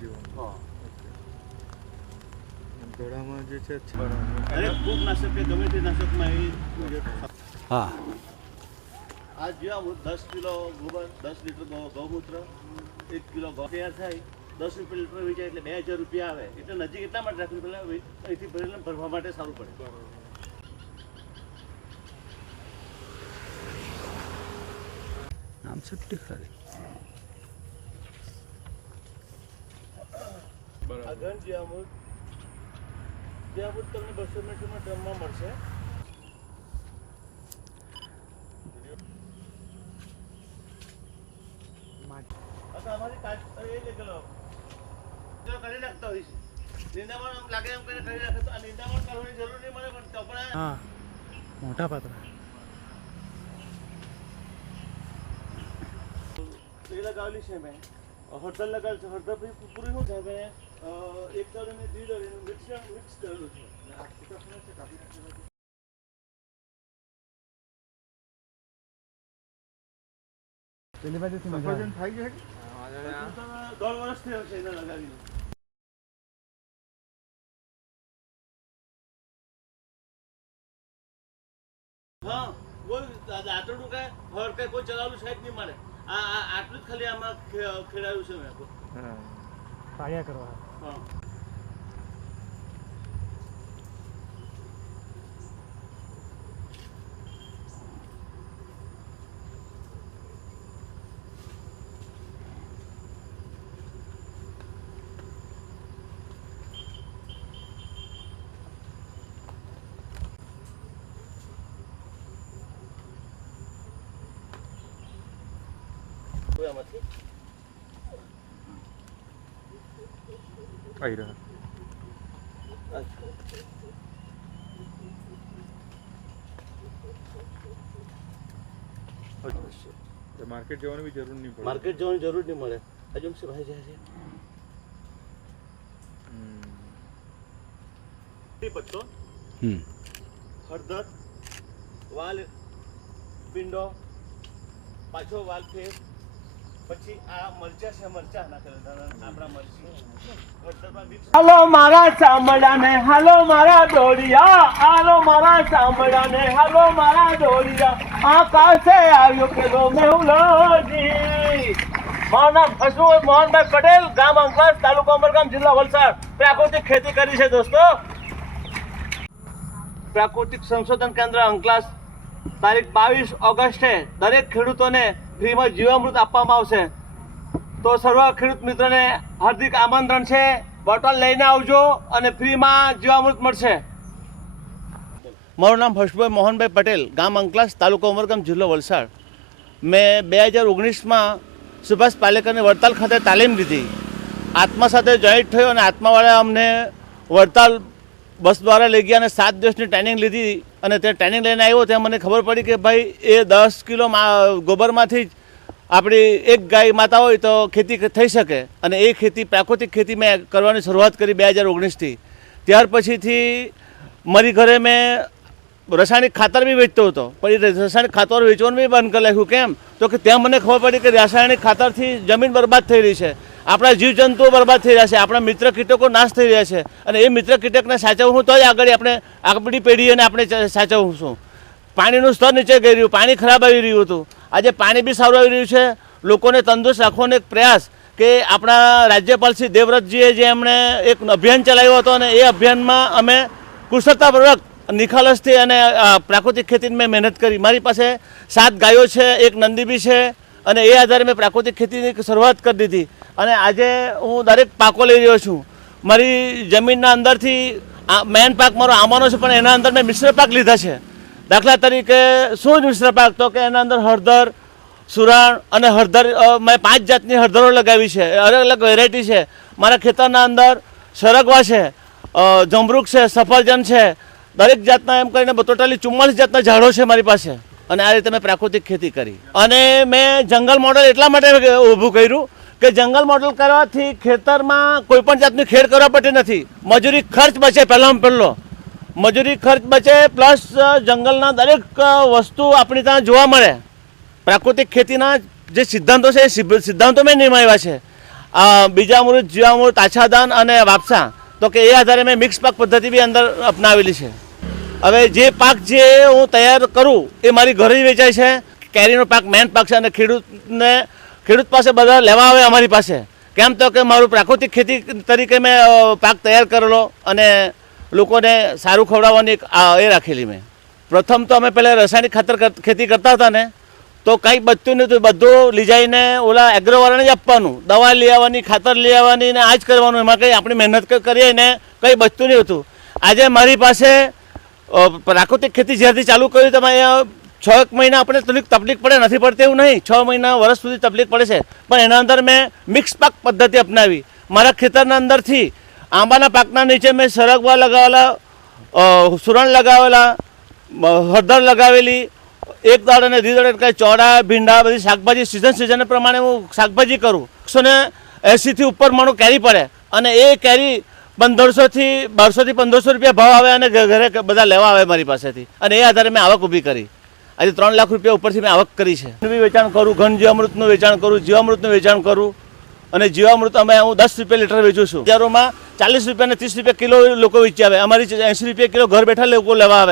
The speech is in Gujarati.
જીવન હા. જે છે હા. આ જ્યાં દસ કિલો ગોબર દસ લીટર ગૌમૂત્ર એક કિલો ગૌ તૈયાર થાય દસ રૂપિયા લીટર વેચાય એટલે બે હજાર રૂપિયા આવે. એટલે નજીક એટલા માટે રાખવી પેલા અહીંથી ભરેલા ભરવા માટે સારું પડે. આમ સટ્ટી ખરી આ અમૃત જે અમૃત તમને બસો મીટરમાં ડ્રમમાં મળશે. અમારી કાચ- એ ગયેલો. કરી નાખતા હોય છે. નિંદામણ લાગે એમ કરીને કરી નાખે તો આ નિંદામણ કરવાની જરૂર નહીં મળે પણ કપડા હા. મોટા પાત્રા. એ લગાવેલી છે મેં. હળદર લગાવેલી છે. હળદર પૂરી શું થાય મેં? એક દળ અને દ્વિ દળ એનું મિક્સ મિક્સ કરેલું છે. પેલી બાજુથી થઈ દોઢ વર્ષ થયો એને લગાવીને. હા કોઈ દાંતરડું કે હળ કે કોઈ ચલાવેલું સાહેબ નહીં મારે. આ આ- આટલું જ ખાલી આમાં ખેડાયું છે મેં. પાયા કરવા. કોઈ આમાંથી? આવી રહ્યા. માર્કેટ જવાની બી જરૂર નહીં પડે. માર્કેટ જવાની જરૂર નહીં મળે. હજુ શું ભાઈ જાય છે. હમ. પત્તો હળદર વાલ પિંડો પાછો વાલ ફેર પછી આ મરચા આપણા મરચી. હાલો મારા મારા દોડિયા હાલો મારા ચામડાને, હાલો મારા દોડિયા આકાશે આવ્યો પેલો મેહુલોજી. મારું નામ હસુ મોહનભાઈ પટેલ ગામ, અંકલાસ તાલુકો, અમરગામ જિલ્લા, વલસાડ. પ્રાકૃતિક ખેતી કરી છે, દોસ્તો. પ્રાકૃતિક સંશોધન કેન્દ્ર અંકલાસ. તારીખ બાવીસ ઓગસ્ટે દરેક ખેડૂતોને ફ્રીમાં જીવામૃત આપવામાં આવશે. તો સર્વ ખેડૂત મિત્રોને હાર્દિક આમંત્રણ છે. બોટલ લઈને આવજો અને ફ્રીમાં જીવામૃત મળશે. મારું નામ હર્ષભાઈ મોહનભાઈ પટેલ, ગામ અંકલાસ, તાલુકો ઉમરગામ, જિલ્લો વલસાડ. મેં બે હજાર ઓગણીસમાં સુભાષ પાલેકરની વડતાલ ખાતે તાલીમ લીધી. આત્મા સાથે જોઈન્ટ થયો અને આત્માવાળા અમને વડતાલ બસ દ્વારા લઈ ગયા અને સાત દિવસની ટ્રેનિંગ લીધી અને તે ટ્રેનિંગ લઈને આવ્યો, ત્યાં મને ખબર પડી કે ભાઈ, એ દસ કિલો ગોબરમાંથી જ આપણી એક ગાય માતા હોય તો ખેતી થઈ શકે. અને એ ખેતી, પ્રાકૃતિક ખેતી મેં કરવાની શરૂઆત કરી બે હજાર ઓગણીસથી. ત્યાર પછીથી મારી ઘરે મેં રાસાયણિક ખાતર બી વેચતો હતો. પણ એ રાસાયણિક ખાતર વેચવાનું બી બંધ કરી નાખ્યું. કેમ? તો કે ત્યાં મને ખબર પડી કે રાસાયણિક ખાતરથી જમીન બરબાદ થઈ રહી છે. આપણા જીવજંતુઓ બરબાદ થઈ રહ્યા છે. આપણા મિત્ર કીટકો નાશ થઈ રહ્યા છે. અને એ મિત્ર કીટકને સાચવવું તો જ આગળ આપણે આપણી પેઢીઓને આપણે સાચવશું. પાણીનું સ્તર નીચે ગઈ રહ્યું. પાણી ખરાબ આવી રહ્યું હતું. આજે પાણી બી સારું આવી રહ્યું છે. લોકોને તંદુરસ્ત રાખવાનો એક પ્રયાસ કે આપણા રાજ્યપાલ શ્રી દેવવ્રતજીએ જે એમણે એક અભિયાન ચલાવ્યો હતો અને એ અભિયાનમાં અમે કુશળતાપૂર્વક નિખાલસથી અને પ્રાકૃતિક ખેતીની મેં મહેનત કરી. મારી પાસે સાત ગાયો છે, એક નંદી બી છે અને એ આધારે મેં પ્રાકૃતિક ખેતીની શરૂઆત કરી દીધી. અને આજે હું દરેક પાકો લઈ રહ્યો છું. મારી જમીનના અંદરથી મેન પાક મારો આમાનો છે, પણ એના અંદર મેં મિશ્ર પાક લીધા છે. દાખલા તરીકે શું જ મિશ્ર પાક? તો કે એના અંદર હળદર, સુરાણ અને હળદર મેં પાંચ જાતની હળદરો લગાવી છે. અલગ અલગ વેરાયટી છે. મારા ખેતરના અંદર સરગવા છે જમરૂક છે, સફરજન છે દરેક જાતના એમ કરીને ટોટલી ચુમ્માલીસ જાતના ઝાડો છે મારી પાસે. અને આ રીતે મેં પ્રાકૃતિક ખેતી કરી. અને મેં જંગલ મોડલ એટલા માટે ઊભું કર્યું કે જંગલ મોડલ કરવાથી ખેતરમાં કોઈ પણ જાતની ખેડ કરવા પડતી નથી. મજૂરી ખર્ચ બચે પહેલામાં પહેલો. મજૂરી ખર્ચ બચે પ્લસ જંગલના દરેક વસ્તુ આપણી ત્યાં જોવા મળે. પ્રાકૃતિક ખેતીના જે સિદ્ધાંતો છે એ સિદ્ધાંતો મેં નિમાવ્યા છે. બીજામૃત, જીવામૃત, આછાદાન અને વાપસા. તો કે એ આધારે મેં મિક્સ પાક પદ્ધતિ બી અંદર અપનાવેલી છે. હવે જે પાક જે હું તૈયાર કરું, એ મારી ઘરે વેચાય છે. કેરીનો પાક, મેન પાક છે અને ખેડૂતને, ખેડૂત પાસે બધા લેવા આવે અમારી પાસે. કેમ તો કે મારું પ્રાકૃતિક ખેતી તરીકે મેં પાક તૈયાર કરેલો અને લોકોને સારું ખવડાવવાની એ રાખેલી મેં. પ્રથમ તો અમે પહેલાં રાસાયણિક ખાતર ખેતી કરતા હતા ને તો કંઈ બચતું નહોતું બધું લઈ જઈને ઓલા એગ્રોવાળાને જ આપવાનું. દવા લઈ આવવાની, ખાતર લઈ આવવાની ને આ જ કરવાનું. એમાં કંઈ આપણી મહેનત કરીએ ને કંઈ બચતું નહીં હતું. આજે મારી પાસે પ્રાકૃતિક ખેતી જ્યારથી ચાલુ કર્યું, તમે છ એક મહિના આપણે થોડીક તકલીફ પડે, નથી પડતી એવું નહીં. છ મહિના વર્ષ સુધી તકલીફ પડે છે. પણ એના અંદર મેં મિક્સ પાક પદ્ધતિ અપનાવી. મારા ખેતરના અંદરથી આંબાના પાકના નીચે મેં સરગવા લગાવેલા સુરણ લગાવેલા હળદર લગાવેલી એક દાડ અને દી દાડે કાંઈ ચોળા ભીંડા બધી શાકભાજી સિઝન સિઝન પ્રમાણે હું શાકભાજી કરું. એકસો ને એંસીથી ઉપર મારું કેરી પડે અને એ કેરી પંદરસોથી બારસોથી પંદરસો રૂપિયા ભાવ આવે અને ઘરે બધા લેવા આવે મારી પાસેથી. અને એ આધારે મેં આવક ઊભી કરી. આજે ત્રણ લાખ રૂપિયા ઉપરથી મેં આવક કરી છે. વેચાણ કરું ઘન જીવામૃતનું વેચાણ કરું જીવામૃતનું વેચાણ કરું. અને જીવામૃત અમે હું દસ રૂપિયા લીટર વેચું છું. બજારોમાં ચાલીસ રૂપિયા અને ત્રીસ રૂપિયા કિલો લોકો વેચી આવે. અમારી એંસી રૂપિયા કિલો ઘર બેઠા લોકો લેવા આવે.